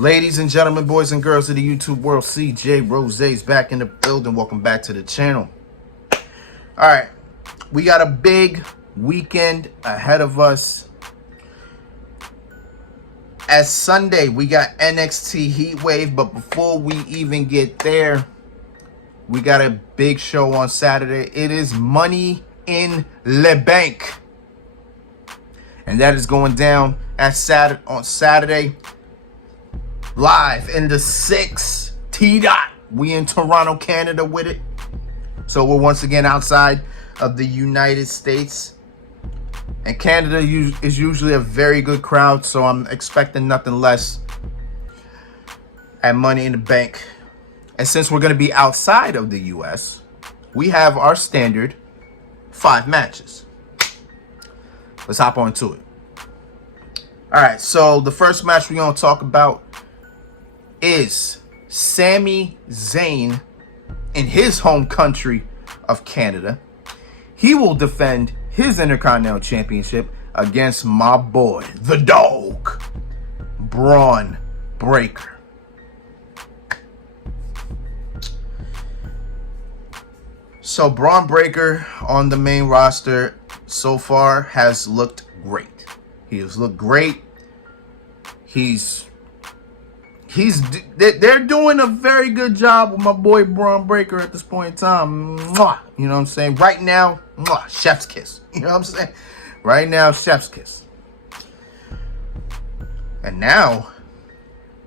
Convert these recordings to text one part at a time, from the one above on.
Ladies and gentlemen, boys and girls of the YouTube world, CJ Rose's back in the building. Welcome back to the channel. All right, we got a big weekend ahead of us. As Sunday, we got NXT Heatwave, but before we even get there, we got a big show on Saturday. It is Money in the Bank, and that is going down on Saturday. Live in the 6 T-Dot. We in Toronto, Canada with it. So we're once again outside of the United States. And Canada is usually a very good crowd, so I'm expecting nothing less at Money in the Bank. And since we're going to be outside of the US, we have our standard 5 matches. Let's hop on to it. All right, so the first match we're going to talk about is Sami Zayn in his home country of Canada. He will defend his Intercontinental Championship against my boy, the dog, Braun Breaker. So Braun Breaker on the main roster so far has looked great. He has looked great. They're doing a very good job with my boy Braun Breaker at this point in time. Mwah, you know what I'm saying? Right now, mwah, chef's kiss. You know what I'm saying? Right now, chef's kiss. And now,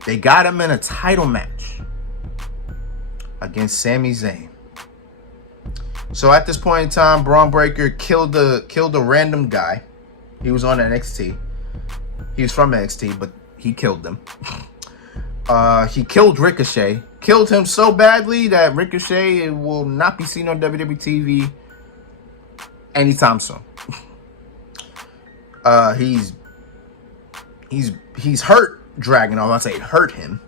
they got him in a title match against Sami Zayn. So at this point in time, Braun Breaker killed a random guy. He was on NXT. He was from NXT, but he killed them. He killed Ricochet. Killed him so badly that Ricochet will not be seen on WWE TV anytime soon. He's hurt Dragon. I want to say hurt him.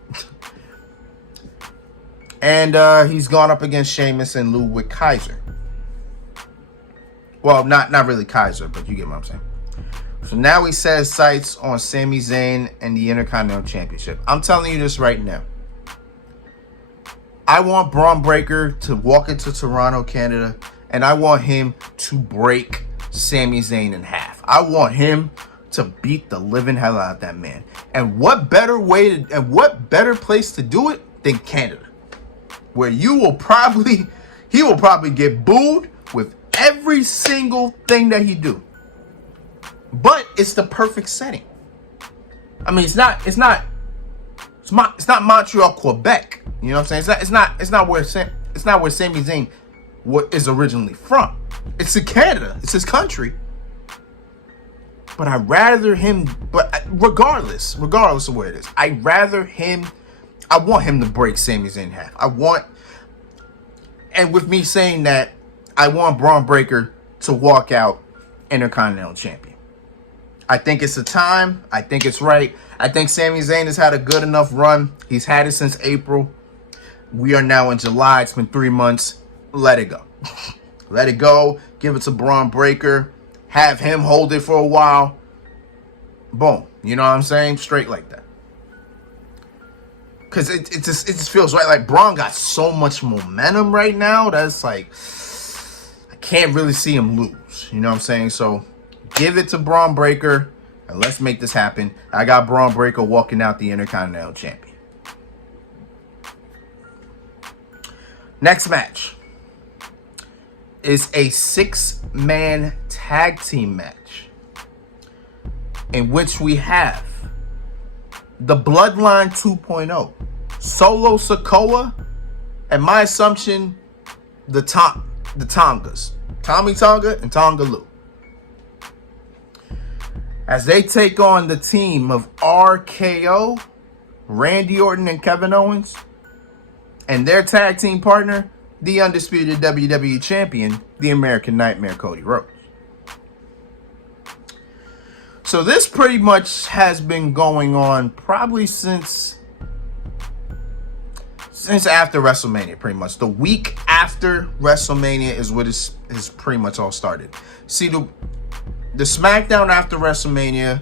And he's gone up against Sheamus and Ludwig Kaiser. Well, not really Kaiser, but you get what I'm saying. So now he says sights on Sami Zayn and the Intercontinental Championship. I'm telling you this right now. I want Braun Breaker to walk into Toronto, Canada, and I want him to break Sami Zayn in half. I want him to beat the living hell out of that man. And what better place to do it than Canada, where he will probably get booed with every single thing that he do. But it's the perfect setting. I mean, it's not Montreal, Quebec. You know what I'm saying? It's not where Sami Zayn is originally from. It's in Canada. It's his country. But I'd rather him. But regardless of where it is, I want him to break Sami Zayn in half. And with me saying that, I want Braun Breaker to walk out Intercontinental Champion. I think it's the time. I think it's right. I think Sami Zayn has had a good enough run. He's had it since April. We are now in July. It's been 3 months. Let it go. Let it go. Give it to Braun Breaker. Have him hold it for a while. Boom. You know what I'm saying? Straight like that. Because it just feels right. Like Braun got so much momentum right now. That's like, I can't really see him lose. You know what I'm saying? So give it to Braun Breaker, and let's make this happen. I got Braun Breaker walking out the Intercontinental Champion. Next match is a 6-man tag team match in which we have the Bloodline 2.0, Solo Sikoa, and my assumption, the Tongas, Tommy Tonga and Tonga Lu, as they take on the team of RKO, Randy Orton and Kevin Owens, and their tag team partner, the undisputed WWE Champion, the American Nightmare, Cody Rhodes. So this pretty much has been going on probably since after WrestleMania, pretty much. The week after WrestleMania is what is pretty much all started. See, the SmackDown after WrestleMania,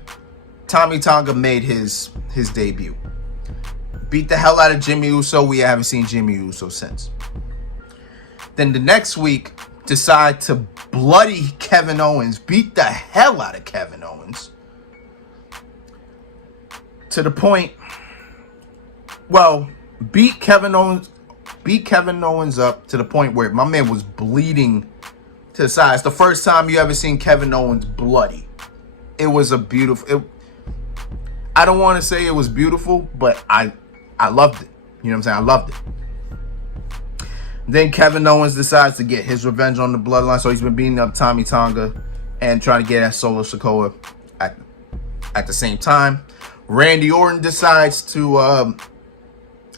Tommy Tonga made his debut. beat the hell out of Jimmy Uso. We haven't seen Jimmy Uso since. Then the next week, decide to bloody Kevin Owens, beat the hell out of Kevin Owens. To the point, well, beat Kevin Owens up to the point where my man was bleeding to the side. It's the first time you ever seen Kevin Owens bloody. It was a beautiful, I don't want to say it was beautiful, but I loved it. You know what I'm saying? I loved it. Then Kevin Owens decides to get his revenge on the Bloodline. So he's been beating up Tommy Tonga and trying to get at Solo Sikoa at the same time. Randy Orton decides to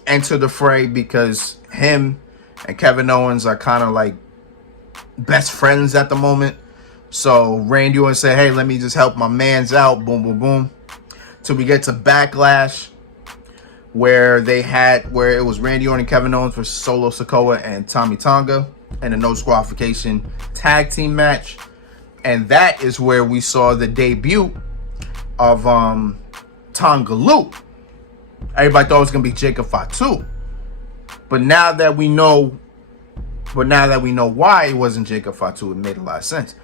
enter the fray because him and Kevin Owens are kind of like best friends at the moment. So Randy Orton said, hey, let me just help my mans out. Boom, boom, boom. Till we get to Backlash, where it was Randy Orton and Kevin Owens versus Solo Sikoa and Tommy Tonga in a no disqualification tag team match. And that is where we saw the debut of Tonga Lu. Everybody thought it was gonna be Jacob Fatu. But now that we know why it wasn't Jacob Fatu, it made a lot of sense.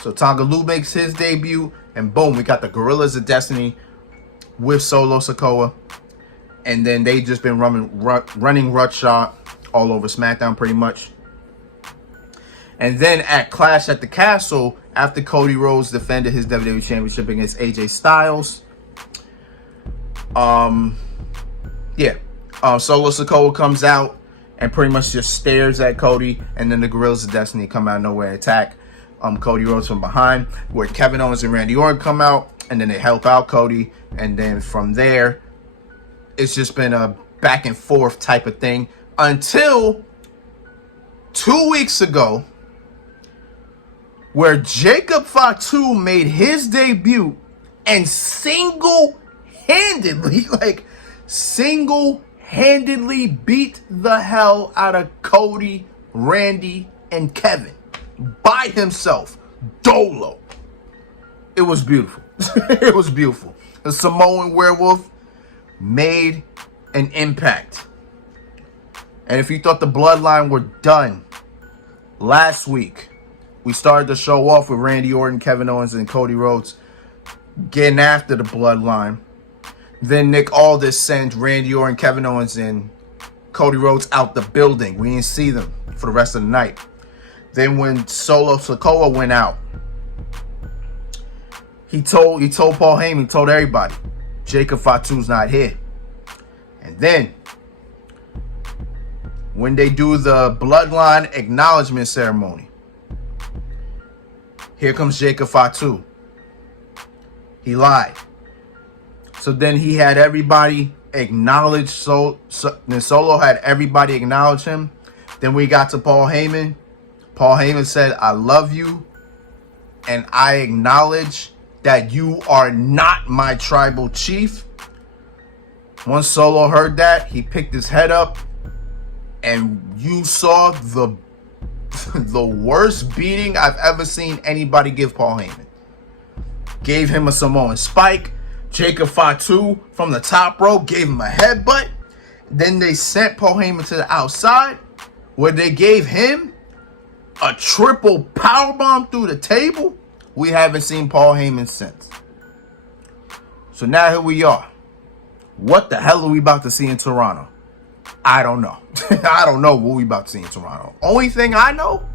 So Tonga Lu makes his debut, and boom, we got the Gorillas of Destiny with Solo Sikoa. And then they just been running roughshod all over SmackDown pretty much. And then at Clash at the Castle, after Cody Rhodes defended his WWE Championship against AJ Styles, Solo Sikoa comes out and pretty much just stares at Cody, and then the Gorillas of Destiny come out of nowhere and attack Cody Rhodes from behind, where Kevin Owens and Randy Orton come out, and then they help out Cody, and then from there, it's just been a back and forth type of thing until 2 weeks ago, where Jacob Fatu made his debut and single-handedly beat the hell out of Cody, Randy, and Kevin by himself, dolo. It was beautiful. It was beautiful. The Samoan Werewolf made an impact. And if you thought the Bloodline were done, last week we started the show off with Randy Orton, Kevin Owens, and Cody Rhodes getting after the Bloodline. Then Nick Aldis sent Randy Orton, Kevin Owens, and Cody Rhodes out the building. We didn't see them for the rest of the night. Then when Solo Sikoa went out, he told Paul Heyman, he told everybody, Jacob Fatu's not here. And then when they do the Bloodline acknowledgement ceremony, here comes Jacob Fatu. He lied. So then he had everybody acknowledge then Solo had everybody acknowledge him. Then we got to Paul Heyman. Paul Heyman said, I love you, and I acknowledge that you are not my tribal chief. Once Solo heard that, he picked his head up, and you saw the worst beating I've ever seen anybody give Paul Heyman. Gave him a Samoan spike. Jacob Fatu from the top rope gave him a headbutt. Then they sent Paul Heyman to the outside, where they gave him a triple powerbomb through the table. We haven't seen Paul Heyman since. So now here we are. What the hell are we about to see in Toronto? I don't know. I don't know what we about to see in Toronto. The only thing I know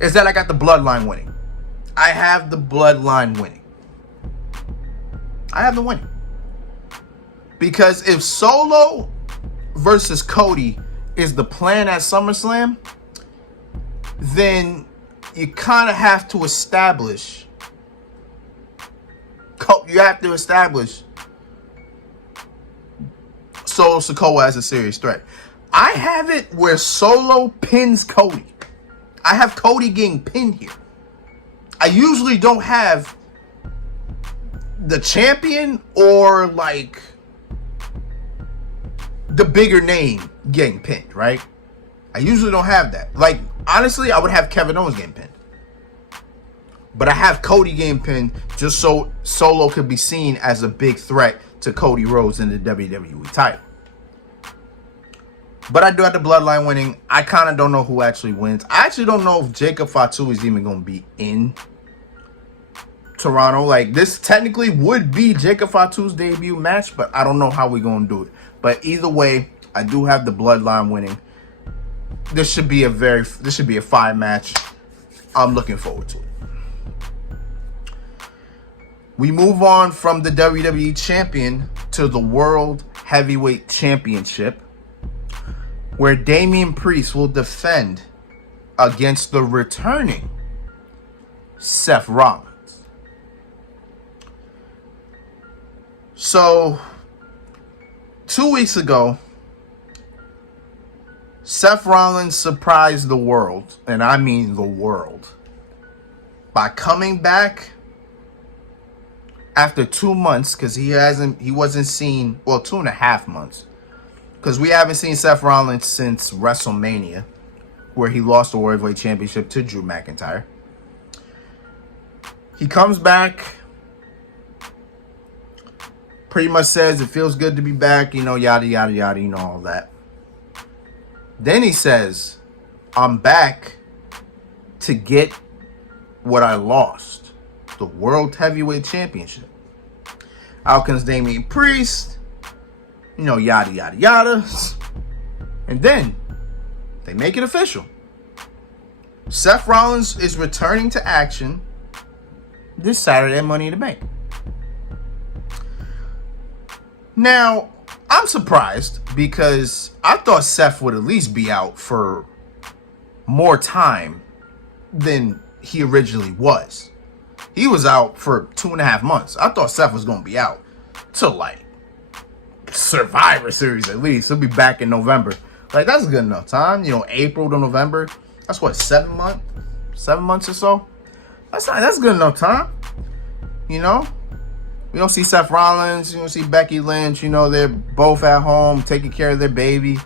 is that I got the Bloodline winning. I have the Bloodline winning. I have the winning. Because if Solo versus Cody is the plan at SummerSlam, then you kind of have to establish Solo Sikoa as a serious threat. I have it where Solo pins Cody. I have Cody getting pinned here. I usually don't have the champion or like the bigger name getting pinned, right? I usually don't have that. Like, honestly, I would have Kevin Owens getting pinned. But I have Cody getting pinned just so Solo could be seen as a big threat to Cody Rhodes in the WWE title. But I do have the bloodline winning. I kind of don't know who actually wins. I actually don't know if Jacob Fatu is even going to be in Toronto. Like, this technically would be Jacob Fatu's debut match, but I don't know how we're going to do it. But either way, I do have the bloodline winning. This should be a fire match. I'm looking forward to it. We move on from the WWE Champion to the World Heavyweight Championship, where Damian Priest will defend against the returning Seth Rollins. So, 2 weeks ago, Seth Rollins surprised the world, and I mean the world, by coming back after 2 months, because he wasn't seen, well, 2.5 months, because we haven't seen Seth Rollins since WrestleMania, where he lost the World Heavyweight Championship to Drew McIntyre. He comes back, pretty much says it feels good to be back, yada, yada, yada, all that. Then he says, I'm back to get what I lost, the World Heavyweight Championship. Out comes Damian Priest, yada, yada, yada. And then they make it official. Seth Rollins is returning to action this Saturday at Money in the Bank. Now, I'm surprised because I thought Seth would at least be out for more time than he originally was. He was out for 2.5 months. I thought Seth was going to be out till like Survivor Series at least. He'll be back in November. Like, that's good enough time. April to November. That's what, 7 months? 7 months or so? That's good enough time. We don't see Seth Rollins. You don't see Becky Lynch. They're both at home taking care of their baby.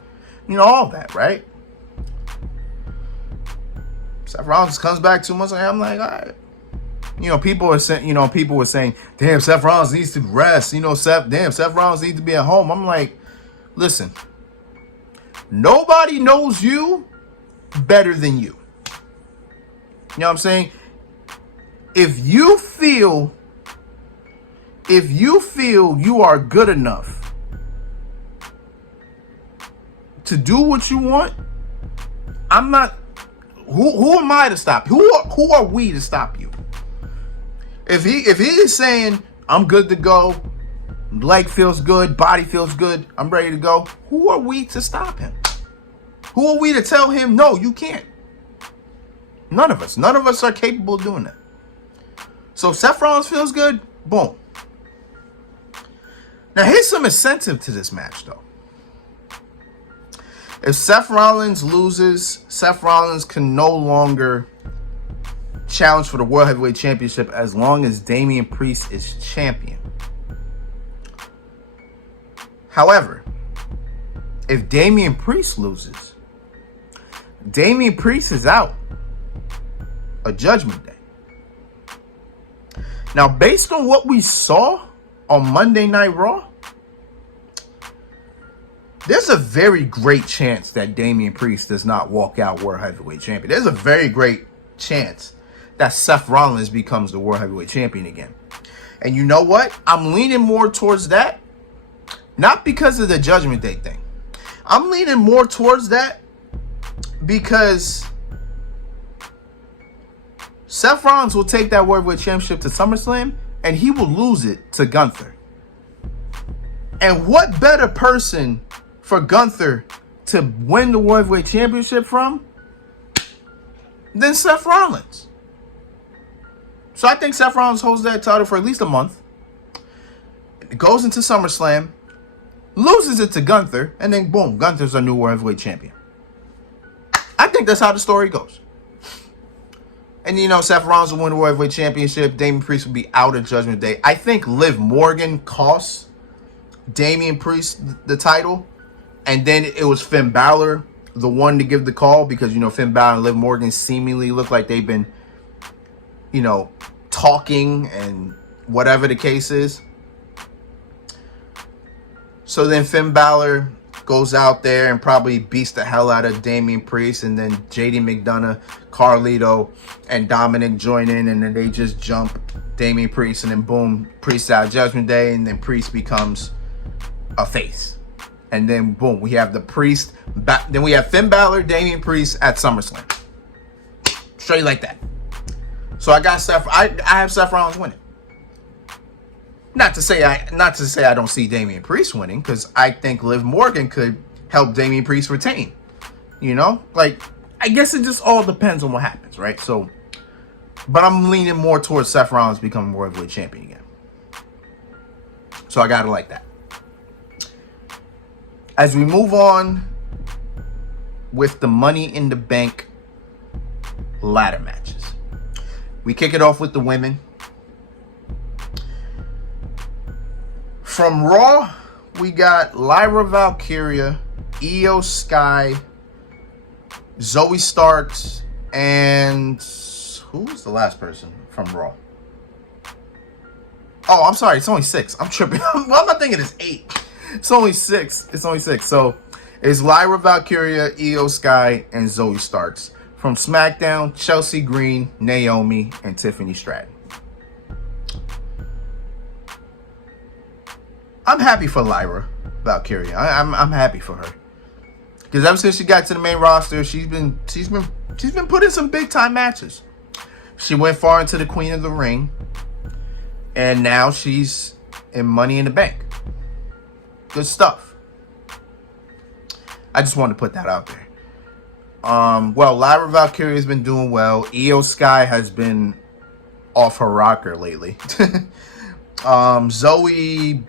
All that, right? Seth Rollins comes back 2 months later. I'm like, all right. People were saying, damn, Seth Rollins needs to rest. Seth Rollins needs to be at home. I'm like, listen, nobody knows you better than you. You know what I'm saying? If you feel you are good enough to do what you want, I'm not. Who am I to stop? Who are we to stop you? If he is saying I'm good to go, leg feels good, body feels good, I'm ready to go, who are we to stop him? Who are we to tell him no, you can't? None of us are capable of doing that. So Seth Rollins feels good, boom. Now, here's some incentive to this match, though. If Seth Rollins loses, Seth Rollins can no longer challenge for the World Heavyweight Championship as long as Damian Priest is champion. However, if Damian Priest loses, Damian Priest is out a Judgment Day. Now, based on what we saw on Monday Night Raw, there's a very great chance that Damian Priest does not walk out World Heavyweight Champion. There's a very great chance that Seth Rollins becomes the World Heavyweight Champion again. And you know what? I'm leaning more towards that, not because of the Judgment Day thing. I'm leaning more towards that because Seth Rollins will take that World Heavyweight Championship to SummerSlam and he will lose it to Gunther. And what better person for Gunther to win the World Heavyweight Championship from than Seth Rollins? So I think Seth Rollins holds that title for at least a month. It goes into SummerSlam, loses it to Gunther, and then boom, Gunther's our new World Heavyweight Champion. I think that's how the story goes. And Seth Rollins will win the World Heavyweight Championship. Damian Priest will be out at Judgment Day. I think Liv Morgan costs Damian Priest the title. And then it was Finn Balor, the one to give the call, because, Finn Balor and Liv Morgan seemingly look like they've been, talking and whatever the case is. So then Finn Balor goes out there and probably beats the hell out of Damian Priest, and then JD McDonough, Carlito, and Dominic join in, and then they just jump Damian Priest, and then boom, Priest out Judgment Day, and then Priest becomes a face. And then boom, we have the Priest, then we have Finn Balor, Damian Priest at SummerSlam. Straight like that. So I got Seth. I have Seth Rollins winning. Not to say I don't see Damian Priest winning, because I think Liv Morgan could help Damian Priest retain. You know, like, I guess it just all depends on what happens, right? So, but I'm leaning more towards Seth Rollins becoming World Heavyweight Champion again. So I got it like that. As we move on with the Money in the Bank ladder matches, we kick it off with the women. From Raw, we got Lyra Valkyria, Io Sky, Zoe Starks, and who was the last person from Raw? Oh, I'm sorry. It's only 6. I'm tripping. Why am I thinking it's 8? It's only 6. So it's Lyra Valkyria, Io Sky, and Zoe Starks. From SmackDown, Chelsea Green, Naomi, and Tiffany Stratton. I'm happy for Lyra Valkyria. I'm happy for her, because ever since she got to the main roster, she's been put in some big time matches. She went far into the Queen of the Ring, and now she's in Money in the Bank. Good stuff. I just wanted to put that out there. Well, Lyra Valkyria has been doing well. Io Sky has been off her rocker lately. Zoe,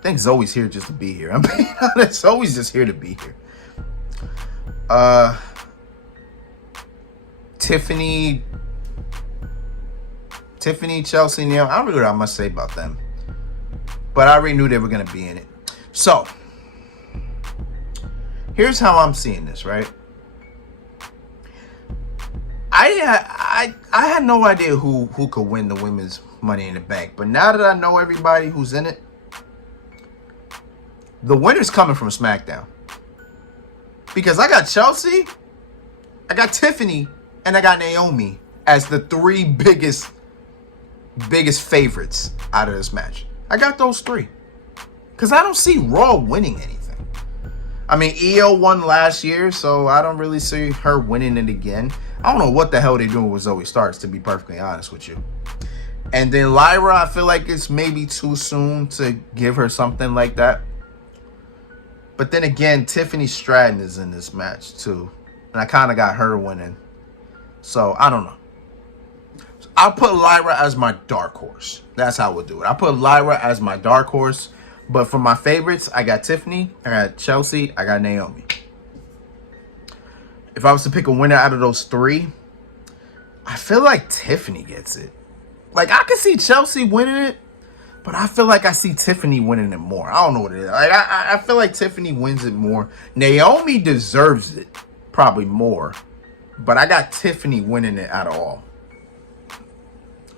I think Zoe's here just to be here. I'm being honest. Zoe's just here to be here. Tiffany, Chelsea, Neil. I don't know what I must say about them, but I already knew they were going to be in it. So here's how I'm seeing this, right? I had no idea who could win the women's Money in the Bank, but now that I know everybody who's in it, the winner's coming from SmackDown. Because I got Chelsea, I got Tiffany, and I got Naomi as the 3 biggest favorites out of this match. I got those 3. Because I don't see Raw winning anything. I mean, Io won last year, so I don't really see her winning it again. I don't know what the hell they're doing with Zoe Starks, to be perfectly honest with you. And then Lyra, I feel like it's maybe too soon to give her something like that. But then again, Tiffany Stratton is in this match too. And I kind of got her winning. So, I don't know. I'll put Lyra as my dark horse. That's how we'll do it. I'll put Lyra as my dark horse. But for my favorites, I got Tiffany, I got Chelsea, I got Naomi. If I was to pick a winner out of those 3, I feel like Tiffany gets it. Like, I could see Chelsea winning it, but I feel like I see Tiffany winning it more. I don't know what it is. Like, I feel like Tiffany wins it more. Naomi deserves it probably more, but I got Tiffany winning it out of all.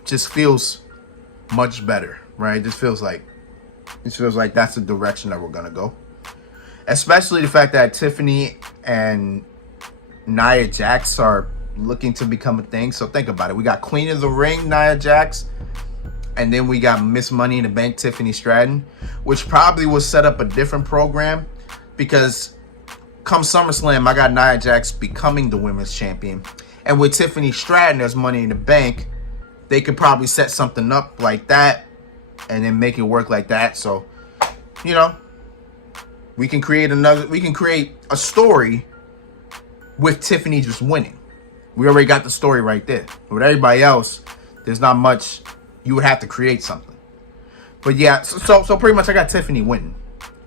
Just feels much better, right? It just feels like that's the direction that we're gonna go. Especially the fact that Tiffany and Nia Jax are looking to become a thing. So think about it. We got Queen of the Ring, Nia Jax, and then we got Miss Money in the Bank, Tiffany Stratton, which probably will set up a different program, because come SummerSlam, I got Nia Jax becoming the women's champion. And with Tiffany Stratton as Money in the Bank, they could probably set something up like that and then make it work like that. So, you know, we can create a story with Tiffany just winning. We already got the story right there. With everybody else, there's not much. You would have to create something. But yeah, so pretty much I got Tiffany winning.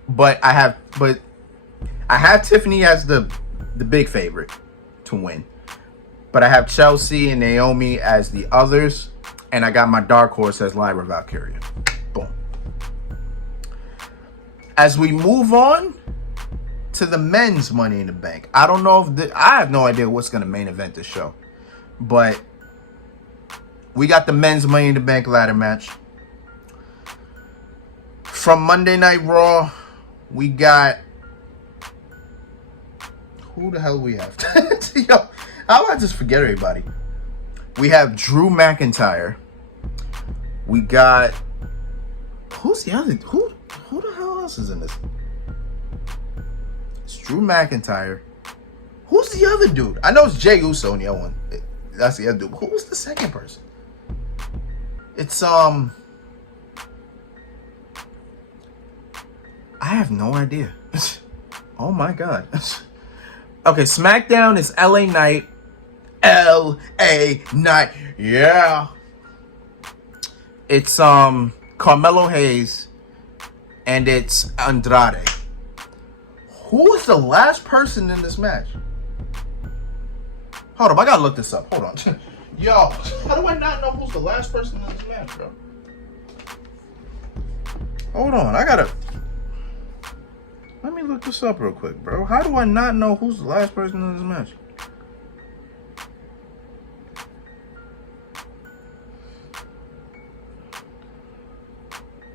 But I have Tiffany as the big favorite to win. But I have Chelsea and Naomi as the others. And I got my dark horse as Lyra Valkyria. Boom. As we move on to the men's Money in the Bank. I don't know if I have no idea what's going to main event this show. But we got the men's Money in the Bank ladder match. From Monday Night Raw, we got... Who the hell we have? Yo, how do I just forget everybody? We have Drew McIntyre. We got... Who's the other... Who the hell else is in this? It's Drew McIntyre. Who's the other dude? I know it's Jey Uso in the other one. That's the other dude. Who was the second person? It's I have no idea. Oh my god. Okay, SmackDown is LA Knight. LA Knight. Yeah. It's Carmelo Hayes and it's Andrade. Who was the last person in this match? Hold up, I gotta look this up. Hold on. Yo, how do I not know who's the last person in this match, bro? Hold on, I gotta... Let me look this up real quick, bro. How do I not know who's the last person in this match?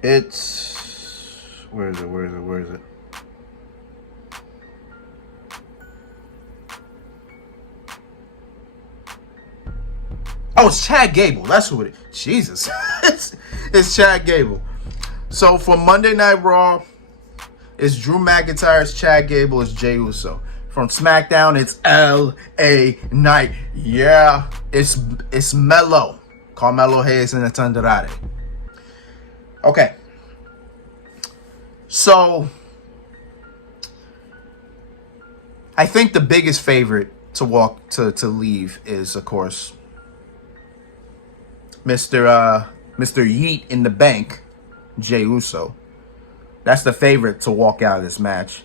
It's... Where is it? Oh, it's Chad Gable. That's who it is. Jesus. It's Chad Gable. So for Monday Night Raw, it's Drew McIntyre, it's Chad Gable, it's Jey Uso. From SmackDown, it's LA Knight. Yeah, it's Melo. Carmelo Hayes and it's Andrade. Okay. So I think the biggest favorite to leave is, of course, Mr. Yeet in the Bank, Jey Uso. That's the favorite to walk out of this match.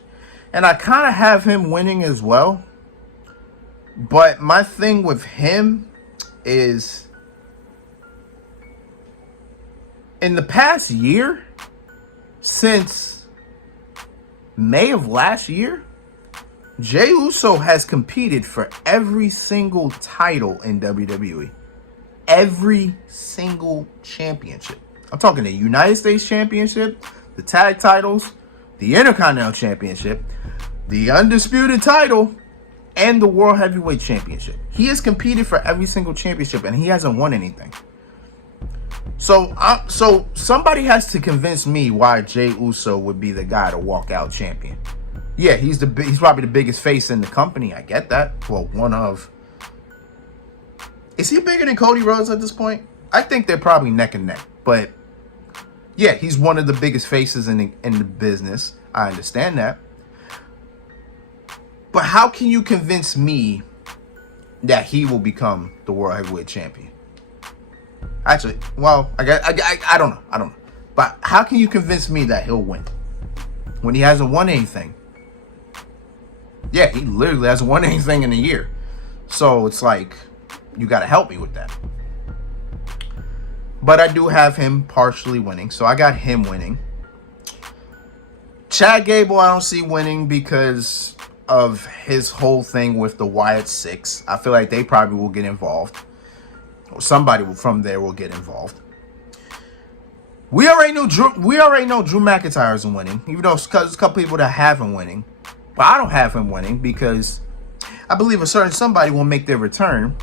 And I kind of have him winning as well. But my thing with him is, in the past year, since May of last year, Jey Uso has competed for every single title in WWE. Every single championship. I'm talking the United States Championship, the tag titles, the Intercontinental Championship, the Undisputed title, and the World Heavyweight Championship. He has competed for every single championship and he hasn't won anything. So somebody has to convince me why Jey Uso would be the guy to walk out champion. Yeah, he's probably the biggest face in the company. I get that. Well, one of. Is he bigger than Cody Rhodes at this point? I think they're probably neck and neck. But yeah, he's one of the biggest faces in the business. I understand that. But how can you convince me that he will become the World Heavyweight Champion? Actually, well, I don't know. I don't know. But how can you convince me that he'll win when he hasn't won anything? Yeah, he literally hasn't won anything in a year. So it's like, you got to help me with that. But I do have him partially winning. So I got him winning. Chad Gable, I don't see winning because of his whole thing with the Wyatt Six. I feel like they probably will get involved. Or somebody from there will get involved. We already know Drew McIntyre isn't winning. Even though there's a couple people that have him winning. But I don't have him winning because I believe a certain somebody will make their return.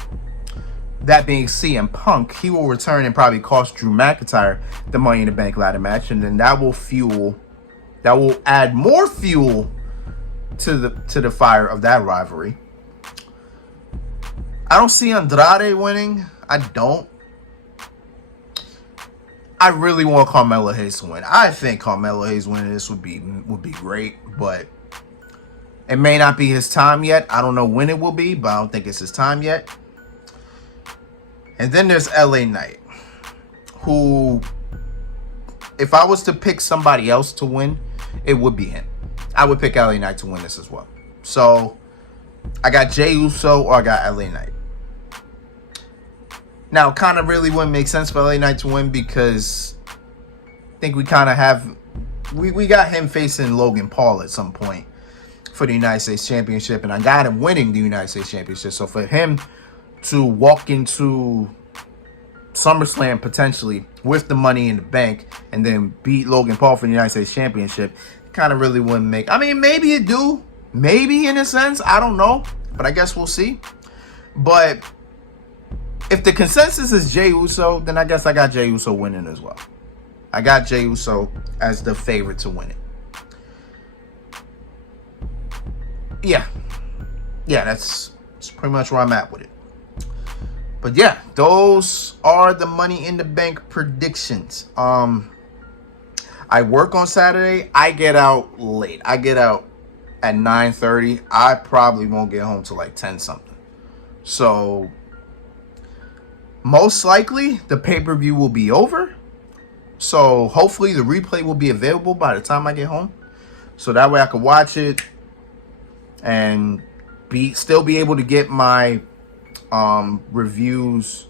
That being CM Punk, he will return and probably cost Drew McIntyre the Money in the Bank ladder match, and then that will add more fuel to the fire of that rivalry. I don't see Andrade winning. I don't. I really want Carmelo Hayes to win. I think Carmelo Hayes winning this would be great, but it may not be his time yet. I don't know when it will be, but I don't think it's his time yet. And then there's LA Knight, who, if I was to pick somebody else to win, it would be him. I would pick LA Knight to win this as well. So I got Jey Uso or I got LA Knight. Now, kind of really wouldn't make sense for LA Knight to win because I think we kind of have, we got him facing Logan Paul at some point for the United States Championship, and I got him winning the United States Championship. So for him to walk into SummerSlam potentially with the Money in the Bank and then beat Logan Paul for the United States Championship, kind of really wouldn't make. I mean, maybe it do. Maybe in a sense. I don't know. But I guess we'll see. But if the consensus is Jey Uso, then I guess I got Jey Uso winning as well. I got Jey Uso as the favorite to win it. Yeah, that's pretty much where I'm at with it. But yeah, those are the Money in the Bank predictions. I work on Saturday. I get out late. I get out at 9:30. I probably won't get home till like 10 something. So most likely the pay-per-view will be over. So hopefully the replay will be available by the time I get home. So that way I can watch it and still be able to get my reviews.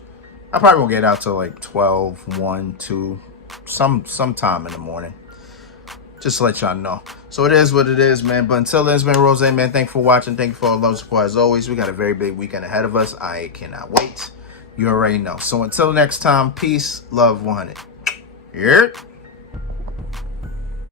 I probably won't get out till like 12, 1, 2, sometime in the morning. Just to let y'all know. So it is what it is, man. But until then, it's been Rose, man. Thank you for watching. Thank you for all the love and support as always. We got a very big weekend ahead of us. I cannot wait. You already know. So until next time, peace, love, 100. Yeah.